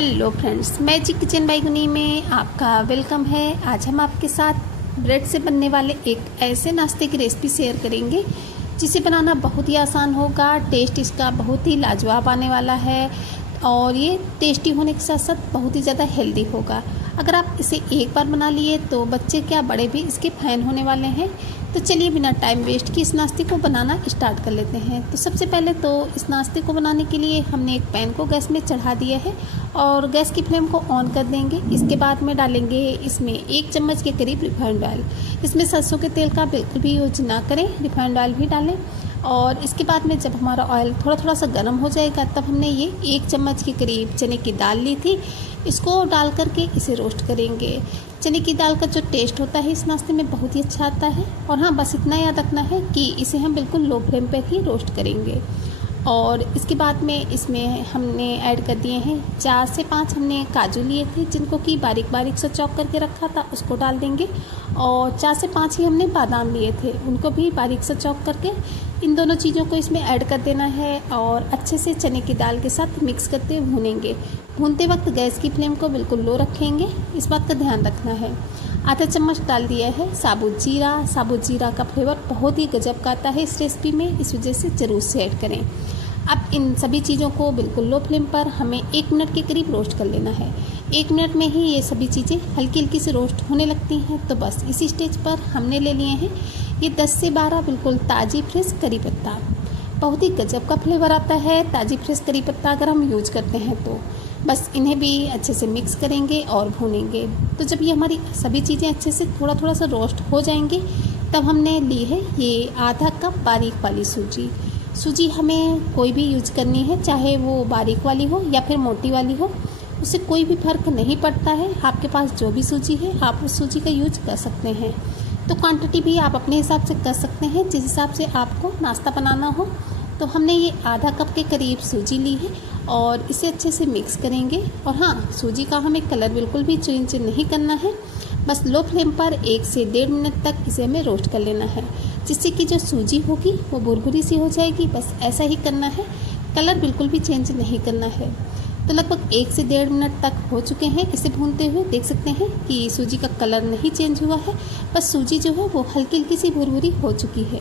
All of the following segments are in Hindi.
Hello friends, magic kitchen by Guni में आपका वेलकम है। आज हम आपके साथ ब्रेड से बनने वाले एक ऐसे नाश्ते की रेसिपी शेयर करेंगे जिसे बनाना बहुत ही आसान होगा। टेस्ट इसका बहुत ही लाजवाब आने वाला है और ये टेस्टी होने के साथ साथ बहुत ही ज़्यादा हेल्दी होगा। अगर आप इसे एक बार बना लिए तो बच्चे क्या बड़े भी इसके फ़ैन होने वाले हैं। तो चलिए बिना टाइम वेस्ट किए इस नाश्ते को बनाना स्टार्ट कर लेते हैं। तो सबसे पहले तो इस नाश्ते को बनाने के लिए हमने एक पैन को गैस में चढ़ा दिया है और गैस की फ्लेम को ऑन कर देंगे। इसके बाद में डालेंगे इसमें 1 चम्मच के करीब रिफाइंड ऑयल। इसमें सरसों के तेल का बिल्कुल भी यूज ना करें, रिफाइंड ऑयल भी डालें। और इसके बाद में जब हमारा ऑयल थोड़ा सा गर्म हो जाएगा तब हमने ये 1 चम्मच के करीब चने की दाल ली थी, इसको डाल करके इसे रोस्ट करेंगे। चने की दाल का जो टेस्ट होता है इस नाश्ते में बहुत ही अच्छा आता है। और हाँ, बस इतना याद रखना है कि इसे हम बिल्कुल लो फ्लेम पर ही रोस्ट करेंगे। और इसके बाद में इसमें हमने ऐड कर दिए हैं 4 से 5 हमने काजू लिए थे जिनको कि बारीक बारीक से चॉप करके रखा था, उसको डाल देंगे। और 4 से 5 ही हमने बादाम लिए थे, उनको भी बारीक से चॉप करके इन दोनों चीज़ों को इसमें ऐड कर देना है और अच्छे से चने की दाल के साथ मिक्स करते हुए भूनेंगे। भूनते वक्त गैस की फ्लेम को बिल्कुल लो रखेंगे, इस बात का ध्यान रखना है। आधा चम्मच डाल दिया है साबुत जीरा। साबुत जीरा का फ्लेवर बहुत ही गजब का आता है इस रेसिपी में, इस वजह से ज़रूर से ऐड करें। अब इन सभी चीज़ों को बिल्कुल लो फ्लेम पर हमें 1 मिनट के करीब रोस्ट कर लेना है। 1 मिनट में ही ये सभी चीज़ें हल्की हल्की से रोस्ट होने लगती हैं। तो बस इसी स्टेज पर हमने ले लिए हैं ये 10 से 12 बिल्कुल ताज़ी फ्रेश करी पत्ता। बहुत ही गजब का फ्लेवर आता है ताज़ी फ्रेश करी पत्ता अगर हम यूज करते हैं तो। बस इन्हें भी अच्छे से मिक्स करेंगे और भूनेंगे। तो जब ये हमारी सभी चीज़ें अच्छे से थोड़ा सा रोस्ट हो जाएंगी तब हमने ली है ये आधा कप बारीक वाली सूजी। सूजी हमें कोई भी यूज करनी है, चाहे वो बारीक वाली हो या फिर मोटी वाली हो, उससे कोई भी फ़र्क नहीं पड़ता है। आपके पास जो भी सूजी है आप उस सूजी का यूज कर सकते हैं। तो क्वांटिटी भी आप अपने हिसाब से कर सकते हैं जिस हिसाब से आपको नाश्ता बनाना हो। तो हमने ये आधा कप के करीब सूजी ली है और इसे अच्छे से मिक्स करेंगे। और हाँ, सूजी का हमें कलर बिल्कुल भी चेंज नहीं करना है, बस लो फ्लेम पर 1 से 1.5 मिनट तक इसे हमें रोस्ट कर लेना है, जिससे कि जो सूजी होगी वो भुरभुरी सी हो जाएगी। बस ऐसा ही करना है, कलर बिल्कुल भी चेंज नहीं करना है। तो लगभग 1 से 1.5 मिनट तक हो चुके हैं इसे भूनते हुए। देख सकते हैं कि सूजी का कलर नहीं चेंज हुआ है, बस सूजी जो है वो हल्की हल्की सी भुरभुरी हो चुकी है।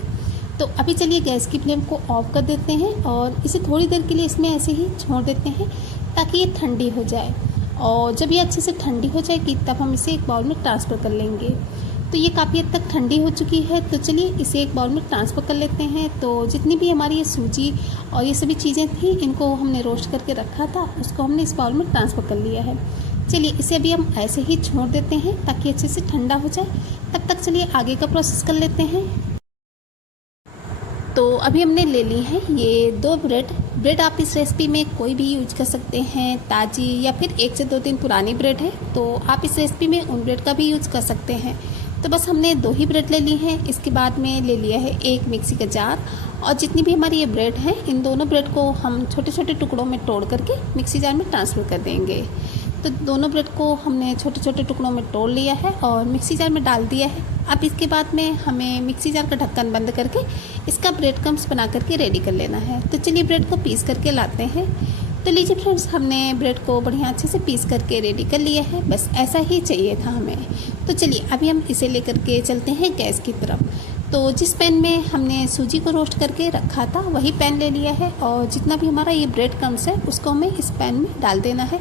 तो अभी चलिए गैस की फ्लेम को ऑफ कर देते हैं और इसे थोड़ी देर के लिए इसमें ऐसे ही छोड़ देते हैं ताकि ये ठंडी हो जाए। और जब ये अच्छे से ठंडी हो जाएगी तब हम इसे एक बाउल में ट्रांसफ़र कर लेंगे। तो ये काफ़ी हद तक ठंडी हो चुकी है, तो चलिए इसे एक बाउल में ट्रांसफ़र कर लेते हैं। तो जितनी भी हमारी ये सूजी और ये सभी चीज़ें थी इनको हमने रोस्ट करके रखा था, उसको हमने इस बाउल में ट्रांसफ़र कर लिया है। चलिए इसे अभी हम ऐसे ही छोड़ देते हैं ताकि अच्छे से ठंडा हो जाए। तब तक चलिए आगे का प्रोसेस कर लेते हैं। तो अभी हमने ले ली है ये 2 ब्रेड आप इस रेसिपी में कोई भी यूज कर सकते हैं, ताज़ी या फिर 1 से 2 दिन पुरानी ब्रेड है तो आप इस रेसिपी में उन ब्रेड का भी यूज कर सकते हैं। तो बस हमने 2 ही ब्रेड ले ली हैं। इसके बाद में ले लिया है एक मिक्सी का जार और जितनी भी हमारी ये ब्रेड हैं इन दोनों ब्रेड को हम छोटे छोटे टुकड़ों में तोड़ करके मिक्सी जार में ट्रांसफ़र कर देंगे। तो दोनों ब्रेड को हमने छोटे छोटे टुकड़ों में तोड़ लिया है और मिक्सी जार में डाल दिया है। अब इसके बाद में हमें मिक्सी जार का ढक्कन बंद करके इसका ब्रेड क्रम्स बना करके रेडी कर लेना है। तो चलिए ब्रेड को पीस करके लाते हैं। तो लीजिए फ्रेंड्स, हमने ब्रेड को बढ़िया अच्छे से पीस करके रेडी कर लिया है। बस ऐसा ही चाहिए था हमें। तो चलिए अभी हम इसे लेकर के चलते हैं गैस की तरफ। तो जिस पैन में हमने सूजी को रोस्ट करके रखा था वही पैन ले लिया है और जितना भी हमारा ये ब्रेड क्रम्स है उसको हमें इस पैन में डाल देना है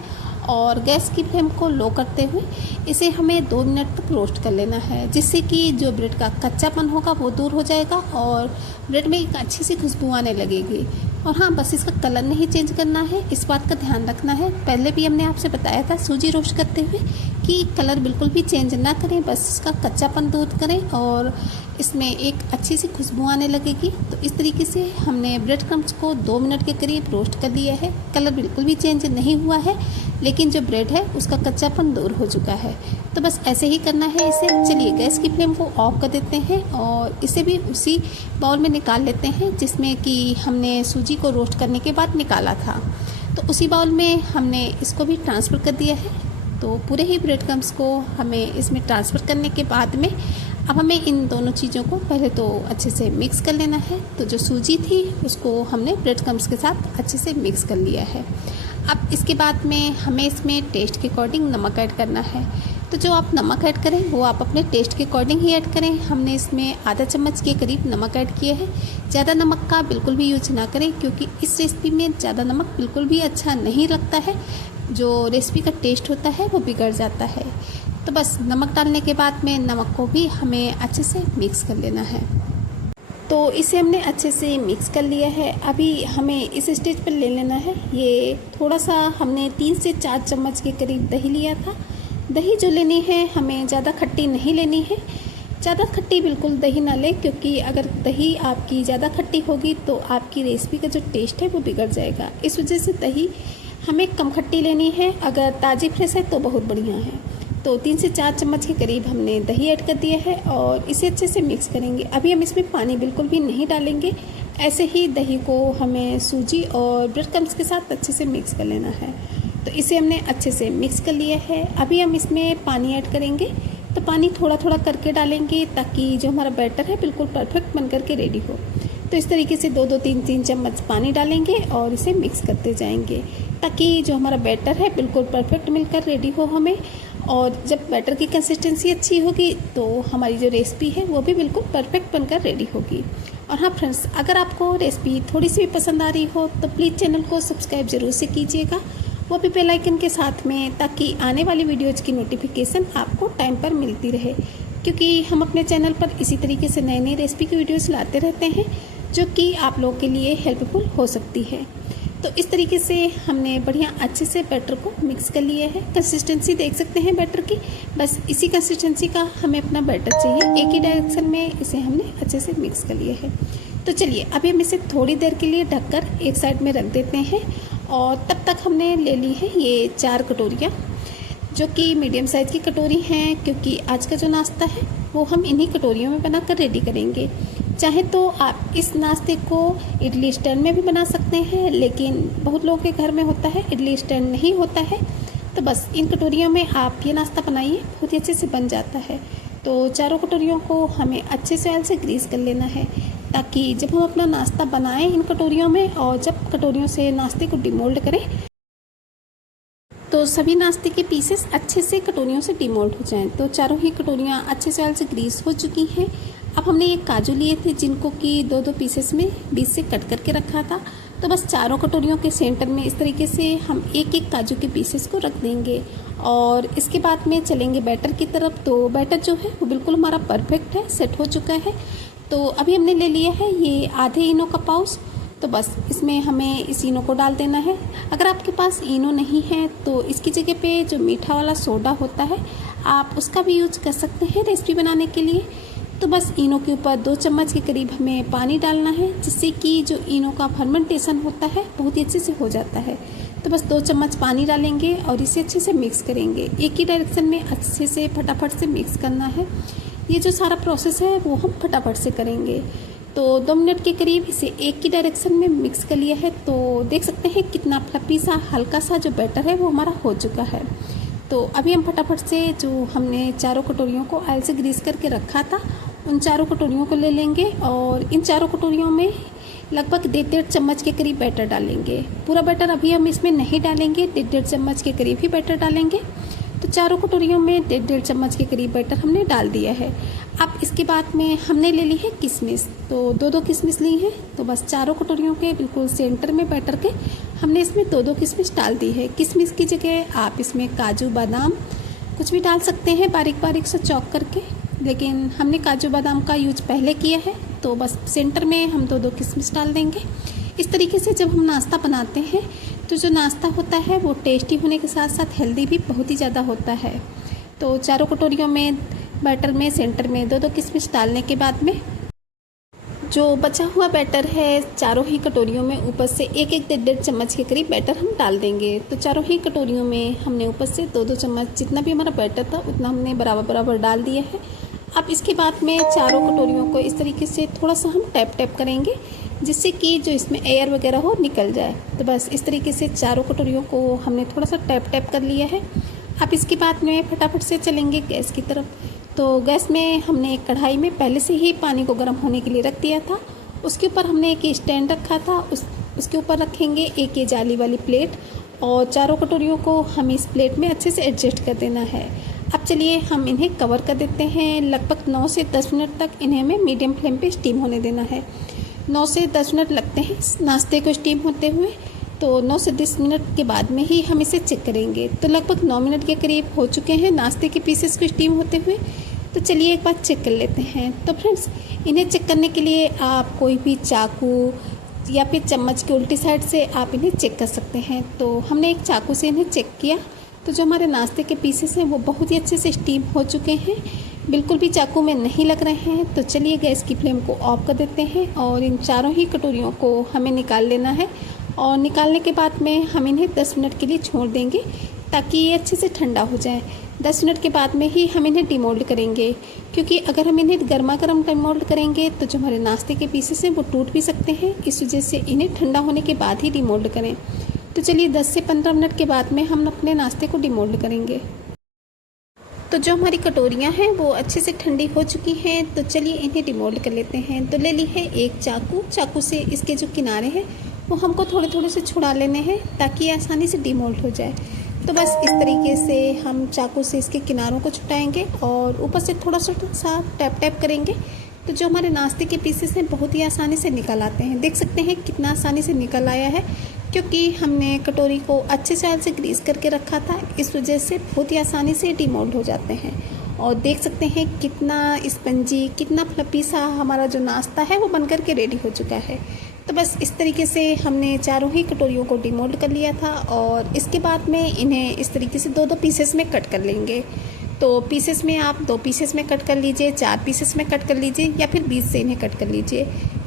और गैस की फ्लेम को लो करते हुए इसे हमें 2 मिनट तक रोस्ट कर लेना है, जिससे कि जो ब्रेड का कच्चापन होगा वो दूर हो जाएगा और ब्रेड में एक अच्छी सी खुशबू आने लगेगी। और हाँ, बस इसका कलर नहीं चेंज करना है, इस बात का ध्यान रखना है। पहले भी हमने आपसे बताया था सूजी रोस्ट करते हुए कि कलर बिल्कुल भी चेंज ना करें, बस इसका कच्चापन दूर करें और इसमें एक अच्छी सी खुशबू आने लगेगी। तो इस तरीके से हमने ब्रेड क्रम्स को 2 मिनट के करीब रोस्ट कर लिया है। कलर बिल्कुल भी चेंज नहीं हुआ है, लेकिन जो ब्रेड है उसका कच्चापन दूर हो चुका है। तो बस ऐसे ही करना है इसे। चलिए गैस की फ्लेम को ऑफ कर देते हैं और इसे भी उसी बाउल में निकाल लेते हैं जिसमें कि हमने सूजी को रोस्ट करने के बाद निकाला था। तो उसी बाउल में हमने इसको भी ट्रांसफ़र कर दिया है। तो पूरे ही ब्रेड क्रम्स को हमें इसमें ट्रांसफ़र करने के बाद में अब हमें इन दोनों चीज़ों को पहले तो अच्छे से मिक्स कर लेना है। तो जो सूजी थी उसको हमने ब्रेड क्रम्स के साथ अच्छे से मिक्स कर लिया है। अब इसके बाद में हमें इसमें टेस्ट के अकॉर्डिंग नमक ऐड करना है। तो जो आप नमक ऐड करें वो आप अपने टेस्ट के अकॉर्डिंग ही ऐड करें। हमने इसमें आधा चम्मच के करीब नमक ऐड किया है। ज़्यादा नमक का बिल्कुल भी यूज ना करें, क्योंकि इस रेसिपी में ज़्यादा नमक बिल्कुल भी अच्छा नहीं लगता है। जो रेसिपी का टेस्ट होता है वो बिगड़ जाता है। तो बस नमक डालने के बाद में नमक को भी हमें अच्छे से मिक्स कर लेना है। तो इसे हमने अच्छे से मिक्स कर लिया है। अभी हमें इस स्टेज पर ले लेना है, ये थोड़ा सा हमने 3 से 4 चम्मच के करीब दही लिया था। दही जो लेनी है हमें ज़्यादा खट्टी नहीं लेनी है। ज़्यादा खट्टी बिल्कुल दही ना लें, क्योंकि अगर दही आपकी ज़्यादा खट्टी होगी तो आपकी रेसिपी का जो टेस्ट है वो बिगड़ जाएगा। इस वजह से दही हमें कम खट्टी लेनी है। अगर ताज़ी फ्रेश है तो बहुत बढ़िया है। तो 3 से 4 चम्मच के करीब हमने दही ऐड कर दिया है और इसे अच्छे से मिक्स करेंगे। अभी हम इसमें पानी बिल्कुल भी नहीं डालेंगे। ऐसे ही दही को हमें सूजी और ब्रेड क्रम्स के साथ अच्छे से मिक्स कर लेना है। तो इसे हमने अच्छे से मिक्स कर लिया है। अभी हम इसमें पानी ऐड करेंगे। तो पानी थोड़ा थोड़ा करके डालेंगे, ताकि जो हमारा बैटर है बिल्कुल परफेक्ट बन करके रेडी हो। तो इस तरीके से 2-2 3-3 चम्मच पानी डालेंगे और इसे मिक्स करते जाएंगे, ताकि जो हमारा बैटर है बिल्कुल परफेक्ट मिलकर रेडी हो हमें। और जब बैटर की कंसिस्टेंसी अच्छी होगी तो हमारी जो रेसिपी है वो भी बिल्कुल परफेक्ट बनकर रेडी होगी। और हाँ फ्रेंड्स, अगर आपको रेसिपी थोड़ी सी भी पसंद आ रही हो तो प्लीज़ चैनल को सब्सक्राइब ज़रूर से कीजिएगा, वो भी बेल आइकन के साथ में, ताकि आने वाली वीडियोज़ की नोटिफिकेशन आपको टाइम पर मिलती रहे। क्योंकि हम अपने चैनल पर इसी तरीके से नई नई रेसिपी की वीडियोज़ लाते रहते हैं, जो कि आप लोगों के लिए हेल्पफुल हो सकती है। तो इस तरीके से हमने बढ़िया अच्छे से बैटर को मिक्स कर लिया है। कंसिस्टेंसी देख सकते हैं बैटर की, बस इसी कंसिस्टेंसी का हमें अपना बैटर चाहिए। एक ही डायरेक्शन में इसे हमने अच्छे से मिक्स कर लिया है। तो चलिए अभी हम इसे थोड़ी देर के लिए ढककर एक साइड में रख देते हैं। और तब तक हमने ले ली है ये 4 कटोरियाँ, जो कि मीडियम साइज़ की कटोरी हैं, क्योंकि आज का जो नाश्ता है वो हम इन्हीं कटोरियों में बनाकर रेडी करेंगे। चाहे तो आप इस नाश्ते को इडली स्टैंड में भी बना सकते हैं, लेकिन बहुत लोगों के घर में होता है इडली स्टैंड नहीं होता है। तो बस इन कटोरियों में आप ये नाश्ता बनाइए, बहुत ही अच्छे से बन जाता है। तो चारों कटोरियों को हमें अच्छे से ऑयल से ग्रीस कर लेना है, ताकि जब हम अपना नाश्ता बनाएं इन कटोरियों में और जब कटोरियों से नाश्ते को डिमोल्ड करें तो सभी नाश्ते के पीसेस अच्छे से कटोरियों से डिमोल्ड हो जाएं। तो चारों ही कटोरियाँ अच्छे से ऑयल से ग्रीस हो चुकी हैं। अब हमने ये काजू लिए थे, जिनको कि 2-2 पीसेस में बीच से कट करके रखा था। तो बस चारों कटोरियों के सेंटर में इस तरीके से हम एक एक काजू के पीसेस को रख देंगे। और इसके बाद में चलेंगे बैटर की तरफ। तो बैटर जो है वो बिल्कुल हमारा परफेक्ट है, सेट हो चुका है। तो अभी हमने ले लिया है ये आधे इनो का पाउच। तो बस इसमें हमें इस इनो को डाल देना है। अगर आपके पास इनो नहीं है तो इसकी जगह पे जो मीठा वाला सोडा होता है आप उसका भी यूज कर सकते हैं रेसिपी बनाने के लिए। तो बस इनो के ऊपर 2 चम्मच के करीब हमें पानी डालना है, जिससे कि जो इनो का फर्मेंटेशन होता है बहुत ही अच्छे से हो जाता है। तो बस 2 चम्मच पानी डालेंगे और इसे अच्छे से मिक्स करेंगे। एक ही डायरेक्शन में अच्छे से फटाफट से मिक्स करना है। ये जो सारा प्रोसेस है वो हम फटाफट से करेंगे। तो 2 मिनट के करीब इसे एक ही डायरेक्शन में मिक्स कर लिया है। तो देख सकते हैं कितना फ्लफी सा हल्का सा जो बैटर है वो हमारा हो चुका है। तो अभी हम फटाफट से जो हमने चारों कटोरियों को ऑयल से ग्रीस करके रखा था उन चारों कटोरियों को ले लेंगे और इन चारों कटोरियों में लगभग 1.5 चम्मच के करीब बैटर डालेंगे। पूरा बैटर अभी हम इसमें नहीं डालेंगे, 1.5 चम्मच के करीब ही बैटर डालेंगे। तो चारों कटोरियों में 1.5 चम्मच के करीब बैटर हमने डाल दिया है। अब इसके बाद में हमने ले ली है किशमिश। तो 2-2 किशमिश ली है। तो बस चारों कटोरियों के बिल्कुल सेंटर में बैटर के हमने इसमें 2-2 किशमिश डाल दी है। किशमिश की जगह आप इसमें काजू बादाम कुछ भी डाल सकते हैं बारीक बारीक से चॉप करके, लेकिन हमने काजू बादाम का यूज पहले किया है। तो बस सेंटर में हम 2-2 किशमिश डाल देंगे। इस तरीके से जब हम नाश्ता बनाते हैं तो जो नाश्ता होता है वो टेस्टी होने के साथ साथ हेल्दी भी बहुत ही ज़्यादा होता है। तो चारों कटोरियों में बैटर में सेंटर में 2-2 किशमिश डालने के बाद में जो बचा हुआ बैटर है चारों ही कटोरियों में ऊपर से 1-1 चम्मच के करीब बैटर हम डाल देंगे। तो चारों ही कटोरियों में हमने ऊपर से 2-2 चम्मच जितना भी हमारा बैटर था उतना हमने बराबर बराबर डाल दिया है। अब इसके बाद में चारों कटोरियों को इस तरीके से थोड़ा सा हम टैप करेंगे, जिससे कि जो इसमें एयर वगैरह हो निकल जाए। तो बस इस तरीके से चारों कटोरियों को हमने थोड़ा सा टैप कर लिया है। अब इसके बाद में फटाफट से चलेंगे गैस की तरफ। तो गैस में हमने एक कढ़ाई में पहले से ही पानी को गर्म होने के लिए रख दिया था। उसके ऊपर हमने एक स्टैंड रखा था, उसके ऊपर रखेंगे एक ये जाली वाली प्लेट और चारों कटोरियों को हमें इस प्लेट में अच्छे से एडजस्ट कर देना है। अब चलिए हम इन्हें कवर कर देते हैं। लगभग 9 से 10 मिनट तक इन्हें हमें मीडियम फ्लेम पे स्टीम होने देना है। 9 से 10 मिनट लगते हैं नाश्ते को स्टीम होते हुए, तो 9 से 10 मिनट के बाद में ही हम इसे चेक करेंगे। तो लगभग 9 मिनट के करीब हो चुके हैं नाश्ते के पीसेस को स्टीम होते हुए। तो चलिए एक बार चेक कर लेते हैं। तो फ्रेंड्स, इन्हें चेक करने के लिए आप कोई भी चाकू या फिर चम्मच की उल्टी साइड से आप इन्हें चेक कर सकते हैं। तो हमने एक चाकू से इन्हें चेक किया, तो जो हमारे नाश्ते के पीसेस हैं वो बहुत ही अच्छे से स्टीम हो चुके हैं, बिल्कुल भी चाकू में नहीं लग रहे हैं। तो चलिए गैस की फ्लेम को ऑफ कर देते हैं और इन चारों ही कटोरियों को हमें निकाल लेना है। और निकालने के बाद में हम इन्हें 10 मिनट के लिए छोड़ देंगे ताकि ये अच्छे से ठंडा हो जाए। 10 मिनट के बाद में ही हम इन्हें डिमोल्ड करेंगे, क्योंकि अगर हम इन्हें गर्मा गर्म डिमोल्ड करेंगे तो जो हमारे नाश्ते के पीसेस हैं वो टूट भी सकते हैं। इस वजह से इन्हें ठंडा होने के बाद ही डिमोल्ड करें। तो चलिए 10 से 15 मिनट के बाद में हम अपने नाश्ते को डिमोल्ड करेंगे। तो जो हमारी कटोरियाँ हैं वो अच्छे से ठंडी हो चुकी हैं। तो चलिए इन्हें डिमोल्ड कर लेते हैं। तो ले ली है एक चाकू से इसके जो किनारे हैं वो हमको थोड़े थोड़े से छुड़ा लेने हैं ताकि ये आसानी से डिमोल्ड हो जाए। तो बस इस तरीके से हम चाकू से इसके किनारों को छुटाएंगे और ऊपर से थोड़ा सा टैप करेंगे। तो जो हमारे नाश्ते के पीसेस हैं बहुत ही आसानी से निकल आते हैं। देख सकते हैं कितना आसानी से निकल आया है, क्योंकि हमने कटोरी को अच्छे से ग्रीस करके रखा था। इस वजह से बहुत ही आसानी से डिमोल्ड हो जाते हैं। और देख सकते हैं कितना स्पंजी, कितना फ्लफी सा हमारा जो नाश्ता है वो बनकर के रेडी हो चुका है। तो बस इस तरीके से हमने चारों ही कटोरियों को डिमोल्ड कर लिया था और इसके बाद में इन्हें इस तरीके से 2-2 पीसेस में कट कर लेंगे। तो पीसेस में आप 2 पीसेस में कट कर लीजिए, 4 पीसेस में कट कर लीजिए या फिर 20 से इन्हें कट कर लीजिए।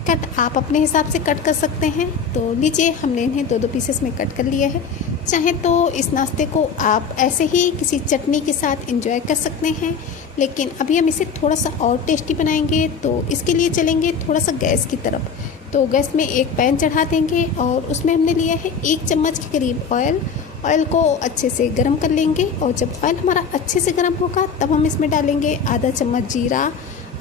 कट आप अपने हिसाब से कट कर सकते हैं। तो लीजिए हमने इन्हें 2-2 पीसेस में कट कर लिया है। चाहे तो इस नाश्ते को आप ऐसे ही किसी चटनी के साथ एंजॉय कर सकते हैं, लेकिन अभी हम इसे थोड़ा सा और टेस्टी बनाएंगे। तो इसके लिए चलेंगे थोड़ा सा गैस की तरफ। तो गैस में एक पैन चढ़ा देंगे और उसमें हमने लिया है 1 चम्मच के करीब ऑयल को अच्छे से गर्म कर लेंगे। और जब ऑयल हमारा अच्छे से गर्म होगा तब हम इसमें डालेंगे आधा चम्मच जीरा,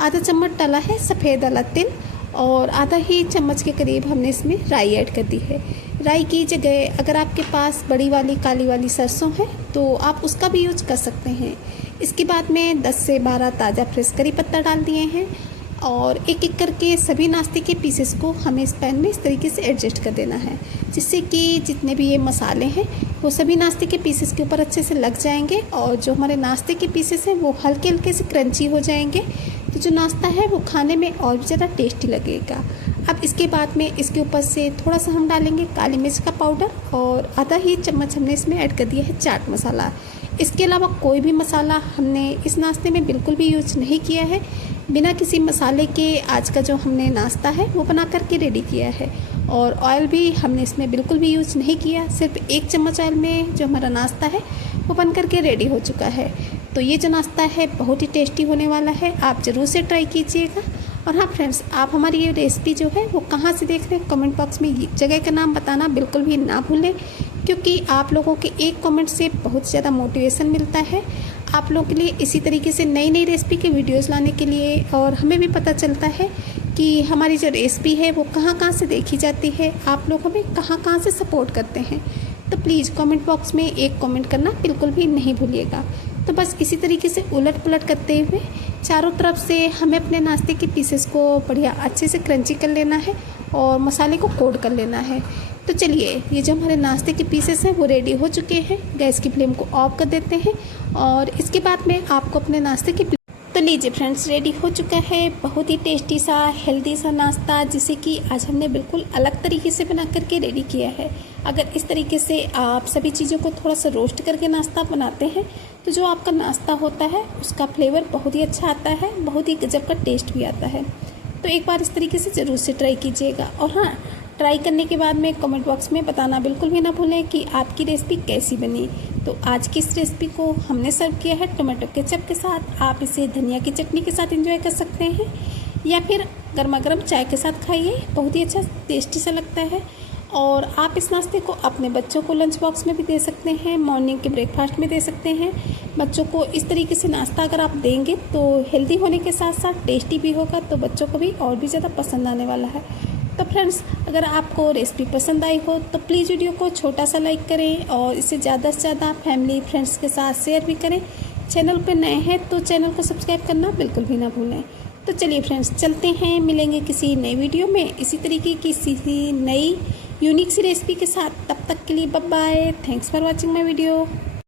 आधा चम्मच डाला है सफ़ेद वाला तिल और आधा ही चम्मच के करीब हमने इसमें राई ऐड कर दी है। राई की जगह अगर आपके पास बड़ी वाली काली वाली सरसों है तो आप उसका भी यूज कर सकते हैं। इसके बाद में 10 से 12 ताज़ा फ्रेश करी पत्ता डाल दिए हैं और एक एक करके सभी नाश्ते के पीसेस को हमें इस पैन में इस तरीके से एडजस्ट कर देना है, जिससे कि जितने भी ये मसाले हैं वो सभी नाश्ते के पीसेस के ऊपर अच्छे से लग जाएंगे और जो हमारे नाश्ते के पीसेस हैं वो हल्के हल्के से क्रंची हो जाएंगे। तो जो नाश्ता है वो खाने में और भी ज़्यादा टेस्टी लगेगा। अब इसके बाद में इसके ऊपर से थोड़ा सा हम डालेंगे काली मिर्च का पाउडर और आधा ही चम्मच हमने इसमें ऐड कर दिया है चाट मसाला। इसके अलावा कोई भी मसाला हमने इस नाश्ते में बिल्कुल भी यूज नहीं किया है। बिना किसी मसाले के आज का जो हमने नाश्ता है वो बना करके रेडी किया है और ऑयल भी हमने इसमें बिल्कुल भी यूज नहीं किया। सिर्फ 1 चम्मच ऑयल में जो हमारा नाश्ता है वो बन करके रेडी हो चुका है। तो ये जो नाश्ता है बहुत ही टेस्टी होने वाला है, आप ज़रूर से ट्राई कीजिएगा। और हाँ फ्रेंड्स, आप हमारी ये रेसिपी जो है वो कहाँ से देख रहे हैं कमेंट बॉक्स में जगह का नाम बताना बिल्कुल भी ना भूलें, क्योंकि आप लोगों के एक कमेंट से बहुत ज़्यादा मोटिवेशन मिलता है आप लोगों के लिए इसी तरीके से नई नई रेसिपी के वीडियोस लाने के लिए। और हमें भी पता चलता है कि हमारी जो रेसिपी है वो कहाँ से देखी जाती है, आप लोग हमें कहाँ से सपोर्ट करते हैं। तो प्लीज़ कमेंट बॉक्स में एक कमेंट करना बिल्कुल भी नहीं भूलिएगा। तो बस इसी तरीके से उलट पुलट करते हुए चारों तरफ से हमें अपने नाश्ते के पीसेस को बढ़िया अच्छे से क्रंची कर लेना है और मसाले को कोट कर लेना है। तो चलिए, ये जो हमारे नाश्ते के पीसेस हैं वो रेडी हो चुके हैं। गैस की फ्लेम को ऑफ कर देते हैं और इसके बाद में आपको अपने नाश्ते के तो लीजिए फ्रेंड्स, रेडी हो चुका है बहुत ही टेस्टी सा हेल्दी सा नाश्ता, जिसे कि आज हमने बिल्कुल अलग तरीके से बना करके रेडी किया है। अगर इस तरीके से आप सभी चीज़ों को थोड़ा सा रोस्ट करके नाश्ता बनाते हैं तो जो आपका नाश्ता होता है उसका फ्लेवर बहुत ही अच्छा आता है, बहुत ही गजब का टेस्ट भी आता है। तो एक बार इस तरीके से ज़रूर से ट्राई कीजिएगा। और हाँ, ट्राई करने के बाद में कमेंट बॉक्स में बताना बिल्कुल भी ना भूलें कि आपकी रेसिपी कैसी बनी। तो आज की इस रेसिपी को हमने सर्व किया है टोमेटो केचप के साथ। आप इसे धनिया की चटनी के साथ एंजॉय कर सकते हैं या फिर गर्मा गर्म चाय के साथ खाइए, बहुत ही अच्छा टेस्टी सा लगता है। और आप इस नाश्ते को अपने बच्चों को लंच बॉक्स में भी दे सकते हैं, मॉर्निंग के ब्रेकफास्ट में दे सकते हैं। बच्चों को इस तरीके से नाश्ता अगर आप देंगे तो हेल्दी होने के साथ साथ टेस्टी भी होगा, तो बच्चों को भी और भी ज़्यादा पसंद आने वाला है। तो फ्रेंड्स, अगर आपको रेसिपी पसंद आई हो तो प्लीज़ वीडियो को छोटा सा लाइक करें और इसे ज़्यादा से ज़्यादा फैमिली फ्रेंड्स के साथ शेयर भी करें। चैनल पे नए हैं तो चैनल को सब्सक्राइब करना बिल्कुल भी ना भूलें। तो चलिए फ्रेंड्स, चलते हैं, मिलेंगे किसी नई वीडियो में इसी तरीके की किसी नई यूनिक सी रेसिपी के साथ। तब तक के लिए bye bye. Thanks for watching my video.